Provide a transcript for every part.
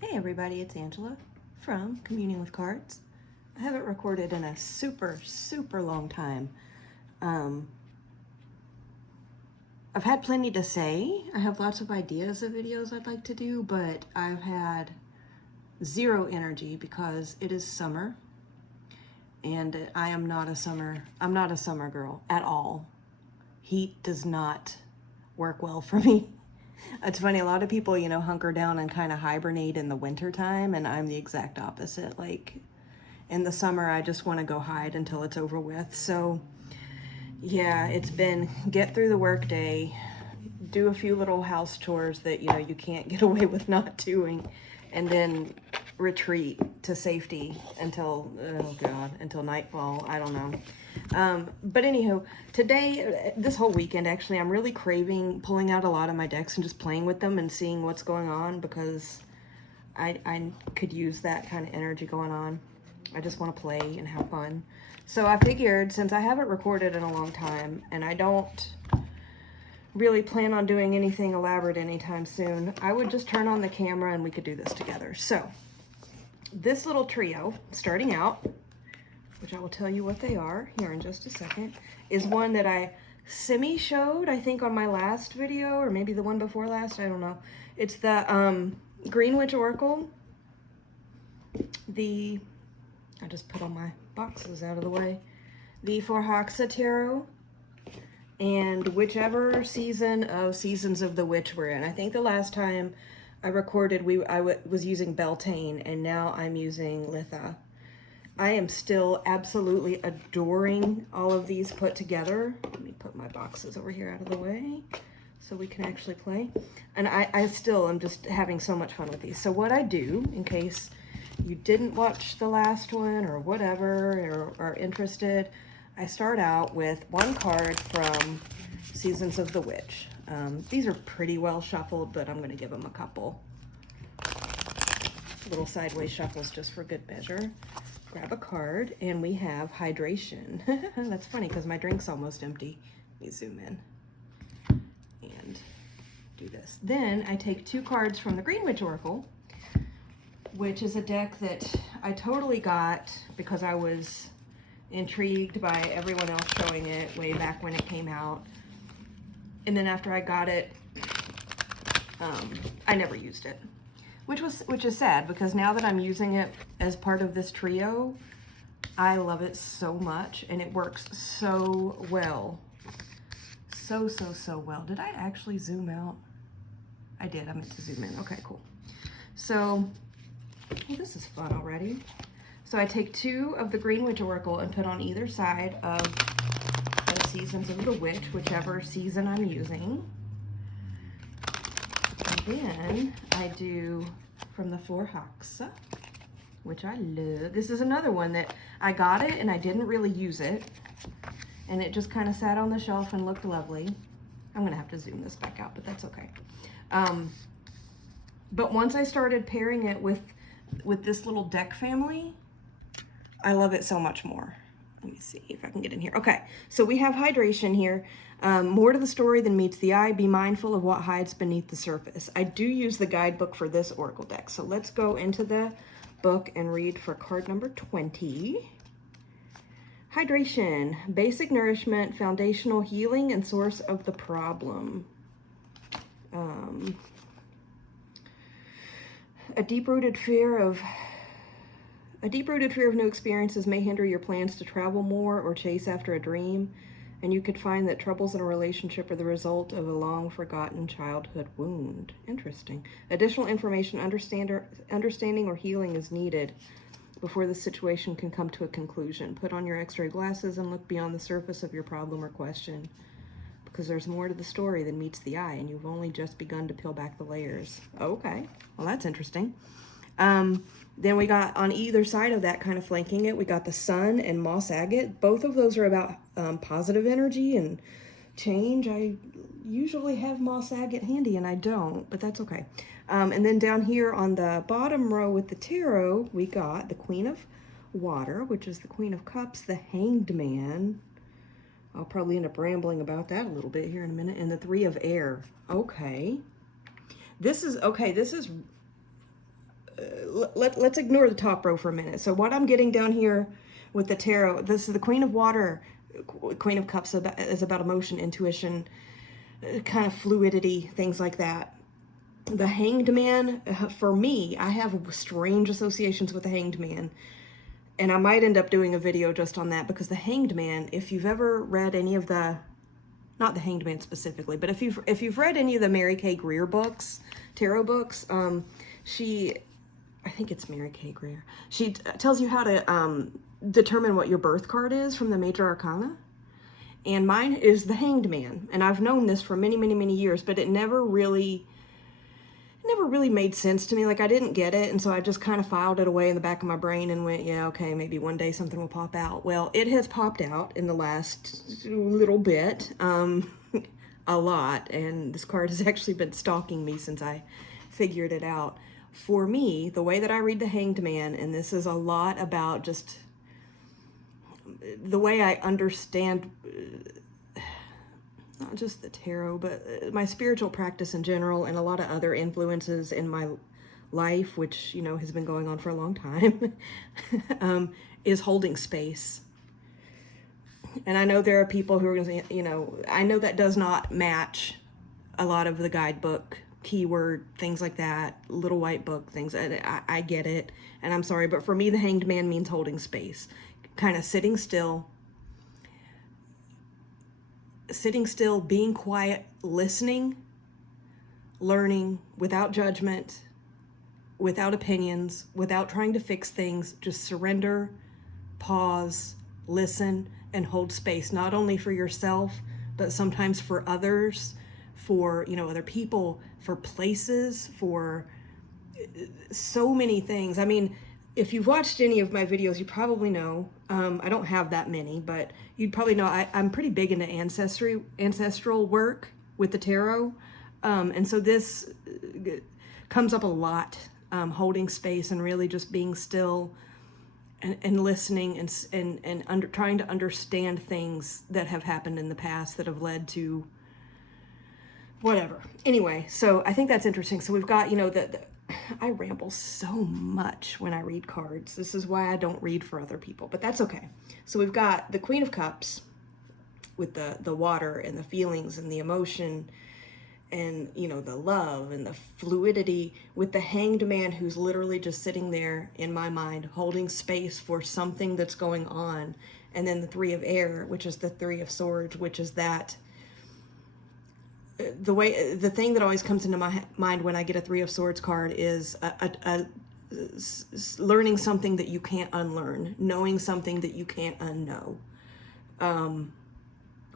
Hey everybody, it's Angela from Communing with Cards. I haven't recorded in a super long time. I've had plenty to say. I have lots of ideas of videos I'd like to do, but I've had zero energy because it is summer and I'm not a summer girl at all. Heat does not work well for me. It's funny, a lot of people, hunker down and kind of hibernate in the winter time, and I'm the exact opposite. Like, in the summer, I just want to go hide until it's over with. So, yeah, it's been get through the workday, do a few little house chores that, you can't get away with not doing, and then retreat to safety until, oh God, until nightfall. I don't know. But anywho, today, this whole weekend, actually, I'm really craving pulling out a lot of my decks and just playing with them and seeing what's going on, because I could use that kind of energy going on. I just want to play and have fun. So I figured, since I haven't recorded in a long time and I don't really plan on doing anything elaborate anytime soon, I would just turn on the camera and we could do this together. So this little trio, starting out, which I will tell you what they are here in just a second, is one that I semi-showed, I think, on my last video, or maybe the one before last, I don't know. It's the Green Witch Oracle. I just put all my boxes out of the way. The Forhaxa Tarot, and whichever season of Seasons of the Witch we're in. I think the last time I recorded, I was using Beltane, and now I'm using Litha. I am still absolutely adoring all of these put together. Let me put my boxes over here out of the way so we can actually play. And I still am just having so much fun with these. So what I do, in case you didn't watch the last one or whatever, or are interested, I start out with one card from Seasons of the Witch. These are pretty well shuffled, but I'm going to give them a couple little sideways shuffles just for good measure. Grab a card, and we have Hydration. That's funny because my drink's almost empty. Let me zoom in and do this. Then I take two cards from the Green Witch Oracle, which is a deck that I totally got because I was intrigued by everyone else showing it way back when it came out. And then after I got it, I never used it. Which is sad, because now that I'm using it as part of this trio, I love it so much, and it works so well. So well. Did I actually zoom out? I did. I meant to zoom in. Okay, cool. So, well, this is fun already. So I take two of the Green Witch Oracle and put on either side of the Seasons of the Witch, whichever season I'm using. And then I do from the Forhaxa, which I love. This is another one that I got it and I didn't really use it, and it just kind of sat on the shelf and looked lovely. I'm gonna have to zoom this back out, but that's okay. But once I started pairing it with this little deck family, I love it so much more. Let me see if I can get in here. Okay, so we have Hydration here. More to the story than meets the eye. Be mindful of what hides beneath the surface. I do use the guidebook for this Oracle deck. So let's go into the book and read for card number 20. Hydration, basic nourishment, foundational healing, and source of the problem. A deep-rooted fear of new experiences may hinder your plans to travel more or chase after a dream, and you could find that troubles in a relationship are the result of a long-forgotten childhood wound. Interesting. Additional information, understanding, or healing is needed before the situation can come to a conclusion. Put on your X-ray glasses and look beyond the surface of your problem or question, because there's more to the story than meets the eye, and you've only just begun to peel back the layers. Okay, well, that's interesting. Then we got on either side of that, kind of flanking it, we got the Sun and Moss Agate. Both of those are about positive energy and change. I usually have Moss Agate handy, and I don't, but that's okay. And then down here on the bottom row with the tarot, we got the Queen of Water, which is the Queen of Cups, the Hanged Man. I'll probably end up rambling about that a little bit here in a minute. And the Three of Air. Okay. This is let's ignore the top row for a minute. So what I'm getting down here with the tarot, this is the Queen of Water, Queen of Cups is about emotion, intuition, kind of fluidity, things like that. The Hanged Man, for me, I have strange associations with the Hanged Man. And I might end up doing a video just on that, because the Hanged Man, if you've ever read any of the, not the Hanged Man specifically, but if you've read any of the Mary K. Greer books, tarot books, I think it's Mary K. Greer. She tells you how to determine what your birth card is from the major arcana. And mine is the Hanged Man. And I've known this for many, many, many years, but it never really made sense to me. Like, I didn't get it, and so I just kind of filed it away in the back of my brain and went, yeah, okay, maybe one day something will pop out. Well, it has popped out in the last little bit, a lot, and this card has actually been stalking me since I figured it out. For me, the way that I read the Hanged Man, and this is a lot about just the way I understand not just the tarot, but my spiritual practice in general, and a lot of other influences in my life, which, you know, has been going on for a long time, is holding space. And I know there are people who are going to say, you know, I know that does not match a lot of the guidebook keyword, things like that, little white book things. I get it, and I'm sorry, but for me, the Hanged Man means holding space, kind of sitting still, being quiet, listening, learning without judgment, without opinions, without trying to fix things. Just surrender, pause, listen, and hold space, not only for yourself, but sometimes for others, for, you know, other people, for places, for so many things. I mean, if you've watched any of my videos, you probably know, I don't have that many, but you'd probably know I'm pretty big into ancestral work with the tarot. And so this comes up a lot, holding space and really just being still and listening and trying to understand things that have happened in the past that have led to whatever. Anyway, so I think that's interesting. So we've got, you know, I ramble so much when I read cards. This is why I don't read for other people, but that's okay. So we've got the Queen of Cups with the water and the feelings and the emotion and, you know, the love and the fluidity, with the Hanged Man who's literally just sitting there in my mind holding space for something that's going on. And then the Three of Air, which is the Three of Swords, which is that the thing that always comes into my mind when I get a Three of Swords card is learning something that you can't unlearn, knowing something that you can't unknow.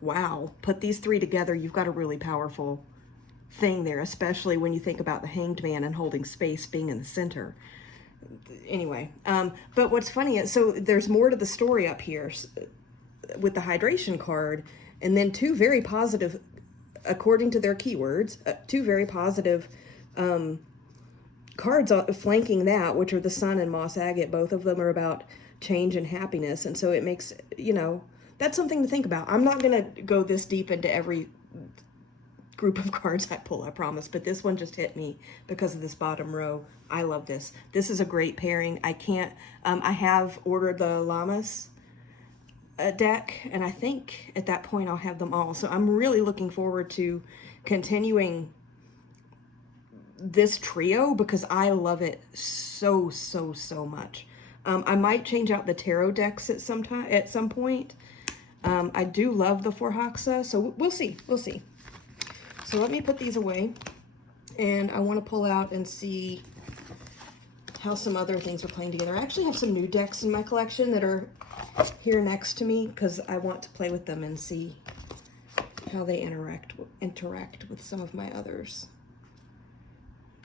Wow, put these three together, you've got a really powerful thing there, especially when you think about the Hanged Man and holding space being in the center. Anyway, but what's funny is, so there's more to the story up here with the hydration card, and then two very positive, according to their keywords, two very positive cards flanking that, which are the Sun and Moss Agate. Both of them are about change and happiness, and so it makes, you know, that's something to think about. I'm not going to go this deep into every group of cards I pull, I promise, but this one just hit me because of this bottom row. I love this. This is a great pairing. I can't, I have ordered the Llamas deck, and I think at that point I'll have them all. So I'm really looking forward to continuing this trio because I love it so much. I might change out the tarot decks at some point. I do love the Forhaxa, so we'll see. So let me put these away, and I want to pull out and see how some other things are playing together. I actually have some new decks in my collection that are here next to me because I want to play with them and see how they interact with some of my others.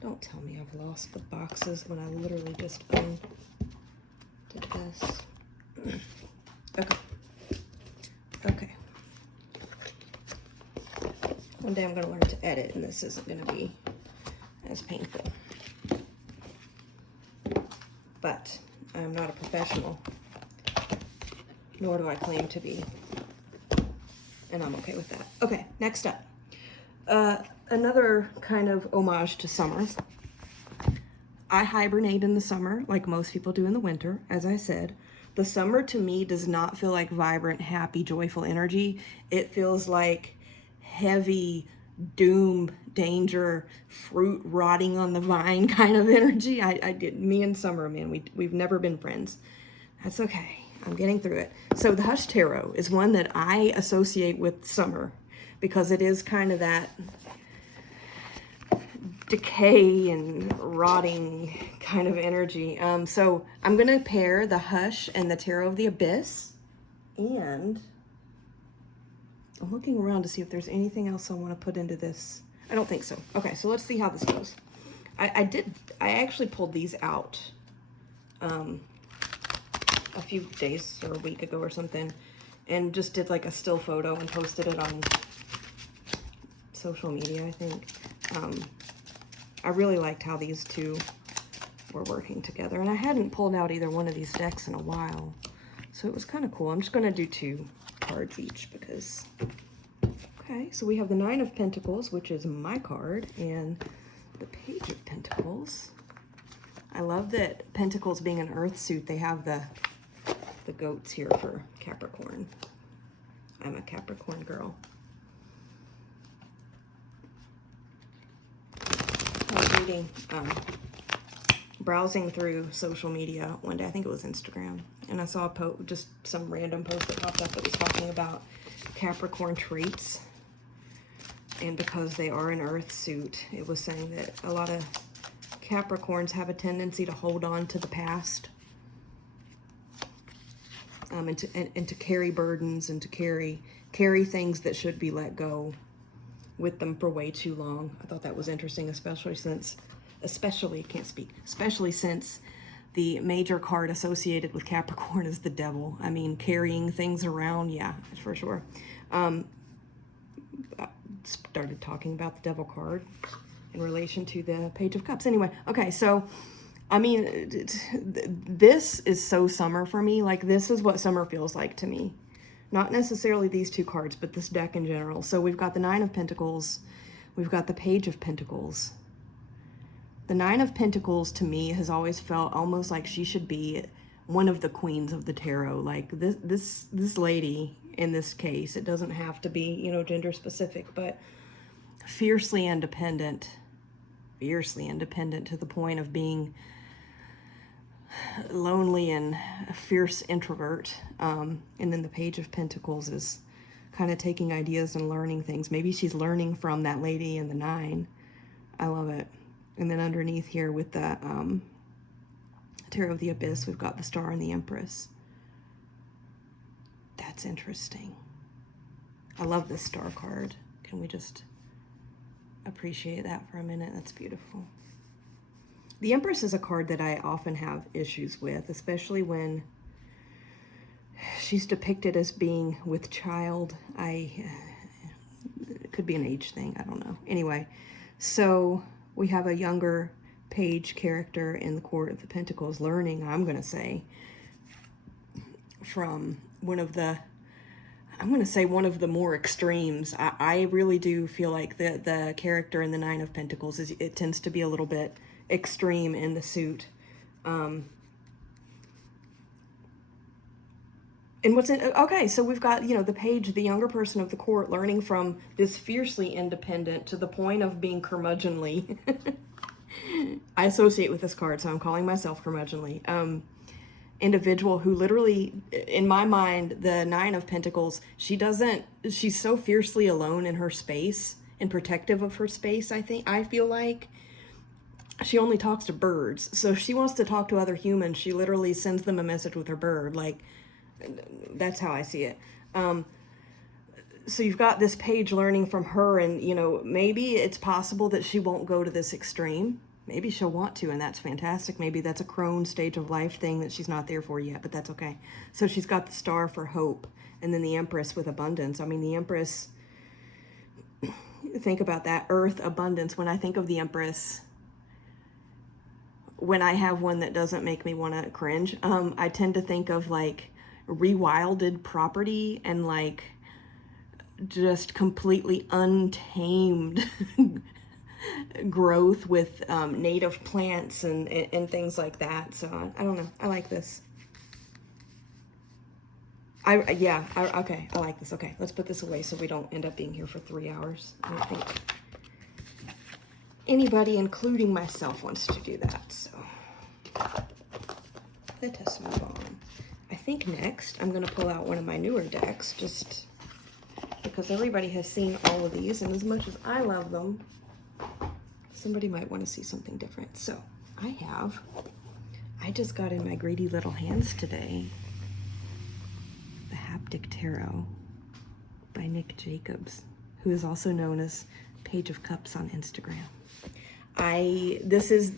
Don't tell me I've lost the boxes when I literally just did this. Okay. One day I'm going to learn to edit, and this isn't going to be as painful. But I'm not a professional, nor do I claim to be, and I'm okay with that. Okay, next up. Another kind of homage to summer. I hibernate in the summer like most people do in the winter, as I said. The summer to me does not feel like vibrant, happy, joyful energy. It feels like heavy, doom, danger, fruit rotting on the vine kind of energy. Me and summer, man, we've never been friends. That's okay. I'm getting through it. So the Hush Tarot is one that I associate with summer because it is kind of that decay and rotting kind of energy. So I'm going to pair the Hush and the Tarot of the Abyss. And I'm looking around to see if there's anything else I want to put into this. I don't think so. Okay, so let's see how this goes. I actually pulled these out a few days or a week ago or something, and just did like a still photo and posted it on social media, I think. I really liked how these two were working together, and I hadn't pulled out either one of these decks in a while, so it was kind of cool. I'm just going to do 2 cards each because, okay, so we have the Nine of Pentacles, which is my card, and the Page of Pentacles. I love that Pentacles being an earth suit, they have the goats here for Capricorn. I'm a Capricorn girl. I was reading, browsing through social media one day, I think it was Instagram, and I saw a post, just some random post that popped up that was talking about Capricorn traits. And because they are an earth suit, it was saying that a lot of Capricorns have a tendency to hold on to the past. And to carry burdens and to carry things that should be let go with them for way too long. I thought that was interesting, especially since the major card associated with Capricorn is the Devil. I mean, carrying things around, yeah, for sure. I started talking about the Devil card in relation to the Page of Cups. Anyway, okay, so I mean, this is so summer for me. Like, this is what summer feels like to me. Not necessarily these 2 cards, but this deck in general. So we've got the Nine of Pentacles. We've got the Page of Pentacles. The Nine of Pentacles, to me, has always felt almost like she should be one of the queens of the tarot. Like, this lady, in this case, it doesn't have to be, you know, gender specific, but fiercely independent to the point of being lonely and a fierce introvert. And then the Page of Pentacles is kind of taking ideas and learning things. Maybe she's learning from that lady in the 9. I love it. And then underneath here with the Tarot of the Abyss, we've got the Star and the Empress. That's interesting. I love this Star card. Can we just appreciate that for a minute? That's beautiful. The Empress is a card that I often have issues with, especially when she's depicted as being with child. It could be an age thing, I don't know. Anyway, so we have a younger page character in the Court of the Pentacles learning, I'm going to say, from one of the more extremes. I really do feel like the character in the Nine of Pentacles, it tends to be a little bit extreme in the suit. And okay, so we've got, you know, the page, the younger person of the court, learning from this fiercely independent to the point of being curmudgeonly. I associate with this card, so I'm calling myself curmudgeonly. Individual who literally, in my mind, the Nine of Pentacles, she's so fiercely alone in her space and protective of her space. I feel like she only talks to birds. So if she wants to talk to other humans, she literally sends them a message with her bird. Like, that's how I see it. So you've got this page learning from her, and, you know, maybe it's possible that she won't go to this extreme. Maybe she'll want to, and that's fantastic. Maybe that's a crone stage of life thing that she's not there for yet, but that's okay. So she's got the Star for hope, and then the Empress with abundance. I mean, the Empress, think about that, earth, abundance. When I think of the Empress, when I have one that doesn't make me want to cringe, I tend to think of like rewilded property and like just completely untamed growth with native plants and things like that. So I don't know. I like this. Okay, I like this. Okay, let's put this away so we don't end up being here for 3 hours. I don't think anybody, including myself, wants to do that. So let us move on. I think next I'm going to pull out one of my newer decks, just because everybody has seen all of these, and as much as I love them, somebody might want to see something different. So I just got in my greedy little hands today, the Haptic Tarot by Nick Jacobs, who is also known as Page of Cups on Instagram. This is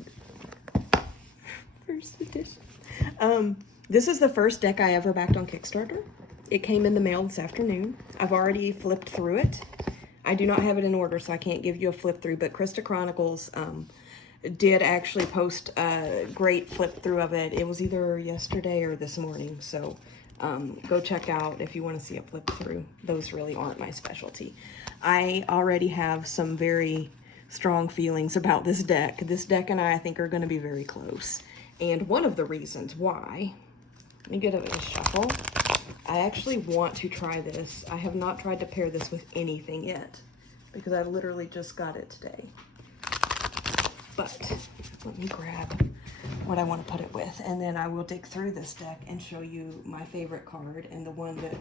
first edition. This is the first deck I ever backed on Kickstarter. It came in the mail this afternoon. I've already flipped through it. I do not have it in order, so I can't give you a flip through, but Krista Chronicles did actually post a great flip through of it. It was either yesterday or this morning, so go check out if you want to see a flip through. Those really aren't my specialty. I already have some very strong feelings about this deck. This deck and I think, are going to be very close. And one of the reasons why, let me get a shuffle. I actually want to try this. I have not tried to pair this with anything yet because I literally just got it today. But let me grab what I want to put it with, and then I will dig through this deck and show you my favorite card, and the one that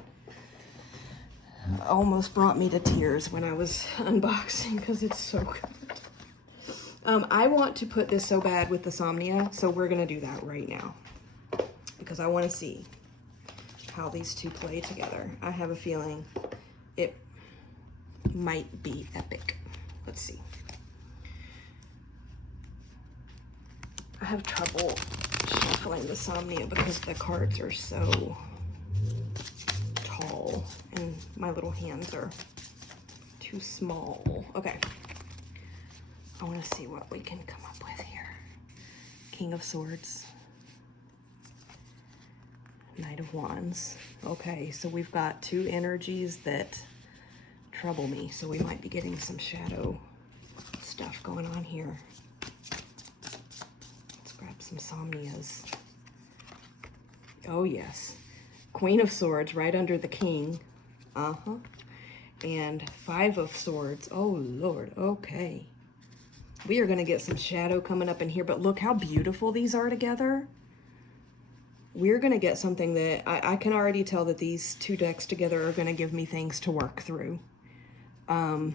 almost brought me to tears when I was unboxing because it's so good. I want to put this so bad with the Somnia, so we're going to do that right now because I want to see how these two play together. I have a feeling it might be epic. Let's see. I have trouble shuffling the Somnia because the cards are so tall and my little hands are too small. Okay. I want to see what we can come up with here. King of Swords. Knight of Wands. Okay, so we've got two energies that trouble me, so we might be getting some shadow stuff going on here. Let's grab some Somnias. Oh yes. Queen of Swords right under the King. And Five of Swords. Oh Lord, okay. We are going to get some shadow coming up in here, but look how beautiful these are together. We're going to get something that I can already tell that these two decks together are going to give me things to work through. Wow.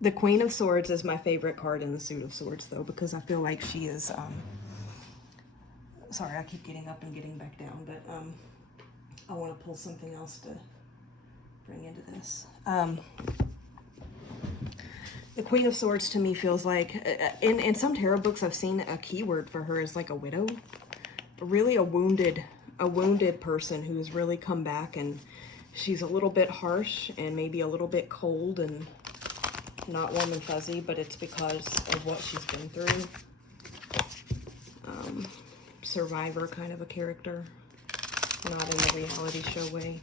The Queen of Swords is my favorite card in the Suit of Swords, though, because I feel like she is, sorry, I keep getting up and getting back down, but I want to pull something else to bring into this. The Queen of Swords to me feels like, in some tarot books I've seen a keyword for her is like a widow, really a wounded person who's really come back, and she's a little bit harsh and maybe a little bit cold and not warm and fuzzy, but it's because of what she's been through. Survivor kind of a character, not in the reality show way.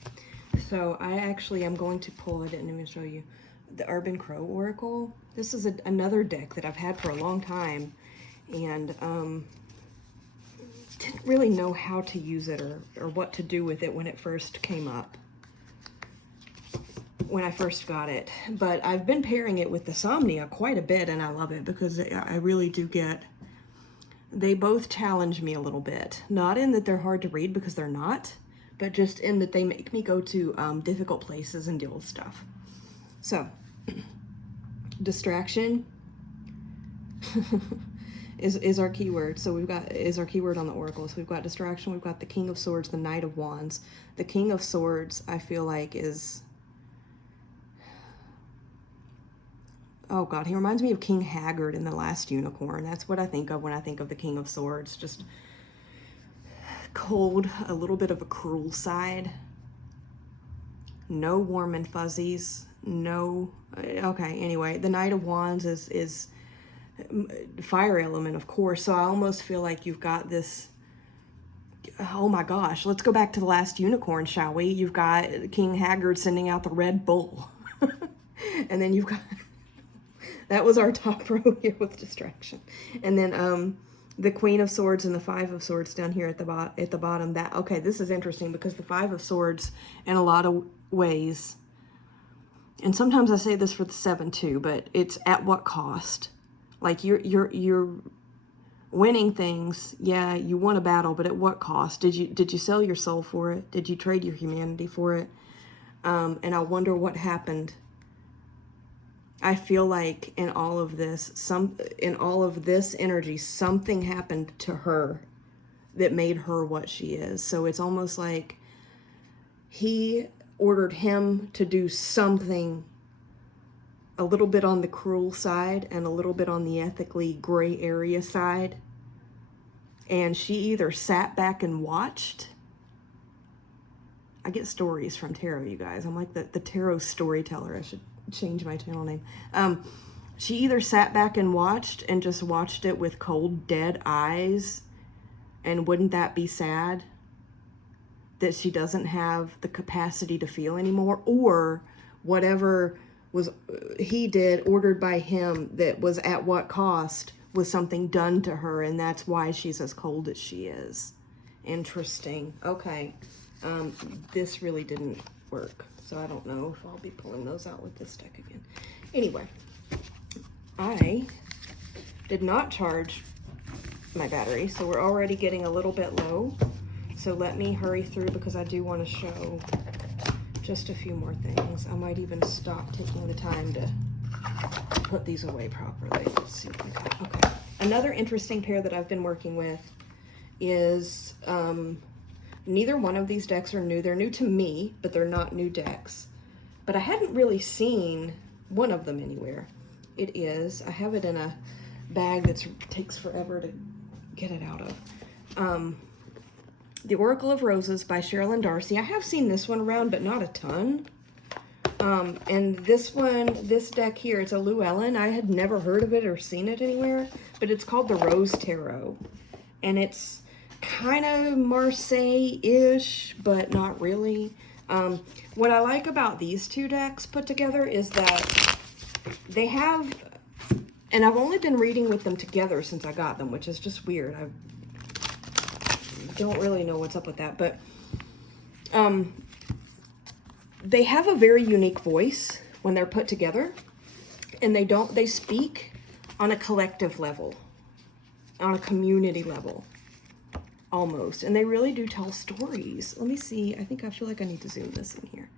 So I actually am going to pull it and I'm going to show you the Urban Crow Oracle. This is another deck that I've had for a long time, and didn't really know how to use it or what to do with it when it first came up, when I first got it. But I've been pairing it with the Somnia quite a bit, and I love it because I really do get, they both challenge me a little bit. Not in that they're hard to read, because they're not, but just in that they make me go to difficult places and deal with stuff. So, distraction is our keyword. So we've got, is our keyword on the Oracle. So we've got distraction, we've got the King of Swords, the Knight of Wands. The King of Swords, I feel like, is, oh God, he reminds me of King Haggard in The Last Unicorn. That's what I think of when I think of the King of Swords. Just cold, a little bit of a cruel side. No warm and fuzzies. No, okay, anyway. The Knight of Wands is fire element, of course. So I almost feel like you've got this oh my gosh, let's go back to the last unicorn, shall we? You've got King Haggard sending out the Red Bull. And then you've got, that was our top row here with distraction. And then the Queen of Swords and the Five of Swords down here at the bottom. That, okay, this is interesting because the Five of Swords in a lot of ways, and sometimes I say this for the 7 too, but it's at what cost? Like you're winning things. Yeah, you won a battle, but at what cost? Did you sell your soul for it? Did you trade your humanity for it? And I wonder what happened. I feel like in all of this energy, something happened to her that made her what she is. So it's almost like he ordered him to do something a little bit on the cruel side and a little bit on the ethically gray area side. And she either sat back and watched. I get stories from tarot, you guys. I'm like the tarot storyteller. I should change my channel name. She either sat back and watched and just watched it with cold, dead eyes. And wouldn't that be sad? That she doesn't have the capacity to feel anymore, or whatever was he did, ordered by him, that was at what cost, was something done to her, and that's why she's as cold as she is. Interesting. Okay. This really didn't work, so I don't know if I'll be pulling those out with this deck again. Anyway, I did not charge my battery, so we're already getting a little bit low. So let me hurry through because I do want to show just a few more things. I might even stop taking the time to put these away properly. Let's see what we got. Okay. Another interesting pair that I've been working with is, neither one of these decks are new. They're new to me, but they're not new decks. But I hadn't really seen one of them anywhere. It is, I have it in a bag that takes forever to get it out of. The Oracle of Roses by Sherilyn Darcy. I have seen this one around, but not a ton. And this one, this deck here, it's a Llewellyn. I had never heard of it or seen it anywhere, but it's called the Rose Tarot. And it's kind of Marseille-ish, but not really. What I like about these two decks put together is that they have, and I've only been reading with them together since I got them, which is just weird. I don't really know what's up with that, but they have a very unique voice when they're put together, and they speak on a collective level, on a community level, almost, and they really do tell stories. Let me see, I feel like I need to zoom this in here.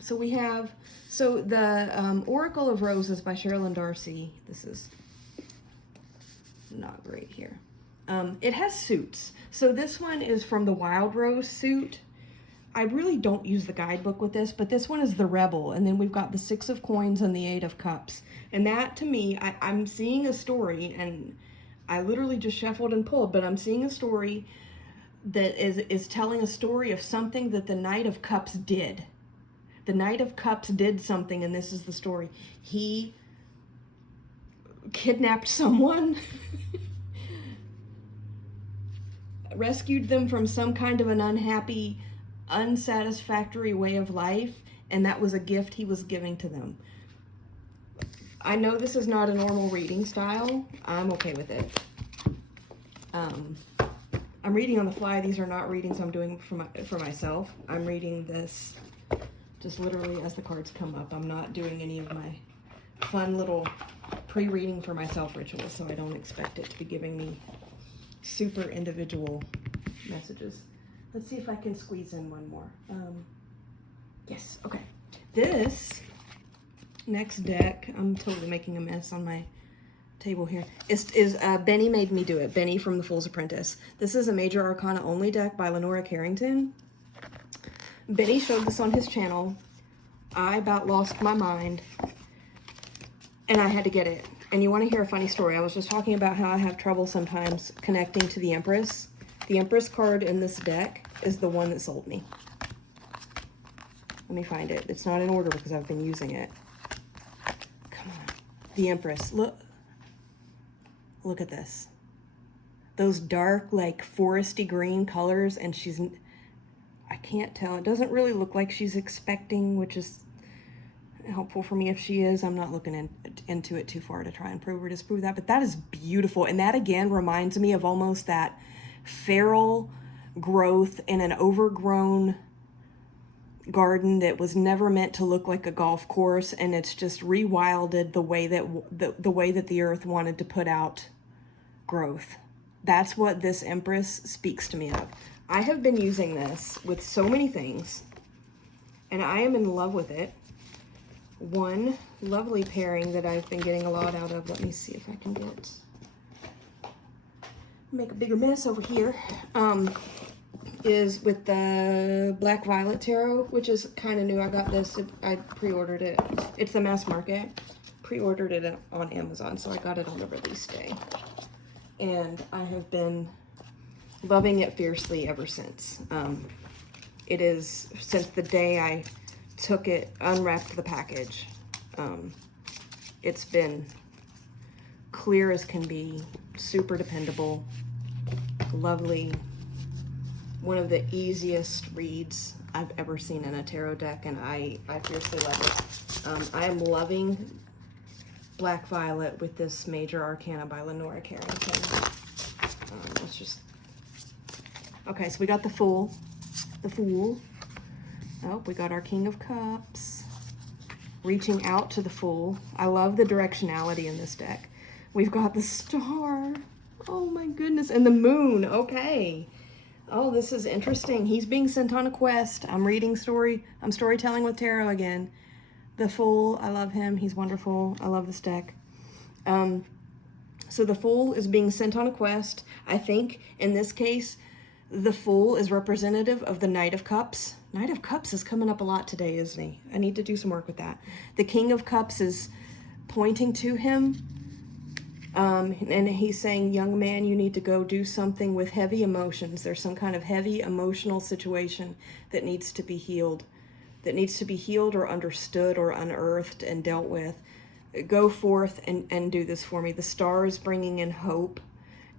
So we have, the Oracle of Roses by Sherilyn Darcy. This is not great here. It has suits. So this one is from the Wild Rose suit. I really don't use the guidebook with this, but this one is the Rebel. And then we've got the 6 of Coins and the 8 of Cups. And that, to me, I'm seeing a story, and I literally just shuffled and pulled, but I'm seeing a story that is telling a story of something that the Knight of Cups did. The Knight of Cups did something, and this is the story. He kidnapped someone, rescued them from some kind of an unhappy, unsatisfactory way of life, and that was a gift he was giving to them. I know this is not a normal reading style. I'm okay with it. I'm reading on the fly. These are not readings I'm doing for myself. I'm reading this just literally as the cards come up. I'm not doing any of my fun little pre-reading for myself rituals, so I don't expect it to be giving me super individual messages. Let's see if I can squeeze in one more. Yes, okay. This next deck, I'm totally making a mess on my table here, is Benny made me do it. Benny from The Fool's Apprentice. This is a Major Arcana only deck by Lenora Carrington. Benny showed this on his channel. I about lost my mind, and I had to get it. And you want to hear a funny story? I was just talking about how I have trouble sometimes connecting to the Empress. The Empress card in this deck is the one that sold me. Let me find it. It's not in order because I've been using it. Come on. The Empress. Look at this. those dark, like foresty green colors, and I can't tell. It doesn't really look like she's expecting, which is helpful for me if she is. I'm not looking into it too far to try and prove or disprove that, but that is beautiful. And that again reminds me of almost that feral growth in an overgrown garden that was never meant to look like a golf course, and it's just rewilded the way that the earth wanted to put out growth. That's what this Empress speaks to me of. I have been using this with so many things, and I am in love with it. One lovely pairing that I've been getting a lot out of, let me see if I can make a bigger mess over here, is with the Black Violet Tarot, which is kind of new. I got this, I pre-ordered it. It's the mass market. Pre-ordered it on Amazon, so I got it on the release day. And I have been loving it fiercely ever since. It is, since the day I took it, unwrapped the package, it's been clear as can be, super dependable, lovely, one of the easiest reads I've ever seen in a tarot deck, and I fiercely love it. I am loving Black Violet with this Major Arcana by Lenora Carrington. Let's just, okay, so we got the Fool. Oh, we got our King of Cups, reaching out to the Fool. I love the directionality in this deck. We've got the Star. Oh my goodness. And the Moon. Okay. Oh, this is interesting. He's being sent on a quest. I'm storytelling with tarot again. The Fool. I love him. He's wonderful. I love this deck. So the Fool is being sent on a quest. I think in this case, the Fool is representative of the Knight of Cups. Knight of Cups is coming up a lot today, isn't he? I need to do some work with that. The King of Cups is pointing to him, and he's saying, young man, you need to go do something with heavy emotions. There's some kind of heavy emotional situation that needs to be healed, or understood or unearthed and dealt with. Go forth and do this for me. The Star is bringing in hope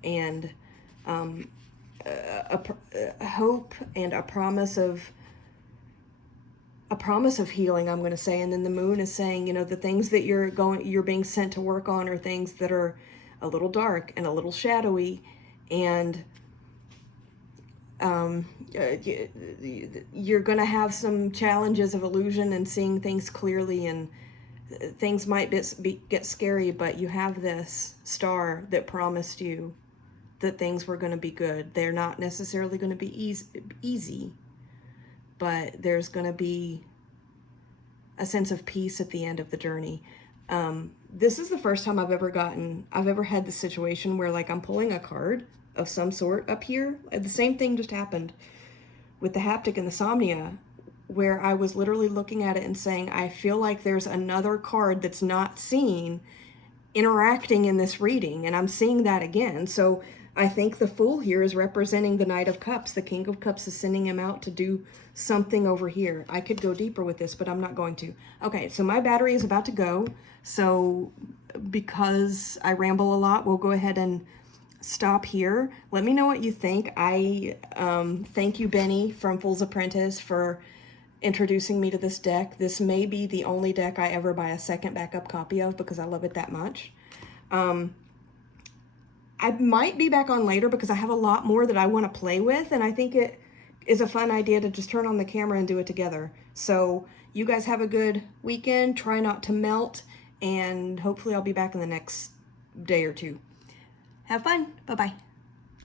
and hope and a promise of healing, I'm going to say. And then the Moon is saying, you know, the things that you're being sent to work on are things that are a little dark and a little shadowy, and you're going to have some challenges of illusion and seeing things clearly, and things might get scary, but you have this Star that promised you that things were going to be good. They're not necessarily going to be easy, but there's going to be a sense of peace at the end of the journey. This is the first time I've ever had the situation where, like, I'm pulling a card of some sort up here. The same thing just happened with the Haptic and the Somnia, where I was literally looking at it and saying, I feel like there's another card that's not seen interacting in this reading, and I'm seeing that again. So I think the Fool here is representing the Knight of Cups. The King of Cups is sending him out to do something over here. I could go deeper with this, but I'm not going to. Okay, so my battery is about to go. So because I ramble a lot, we'll go ahead and stop here. Let me know what you think. I thank you, Benny from Fool's Apprentice, for introducing me to this deck. This may be the only deck I ever buy a second backup copy of because I love it that much. I might be back on later because I have a lot more that I want to play with, and I think it is a fun idea to just turn on the camera and do it together. So you guys have a good weekend. Try not to melt, and hopefully I'll be back in the next day or two. Have fun. Bye-bye.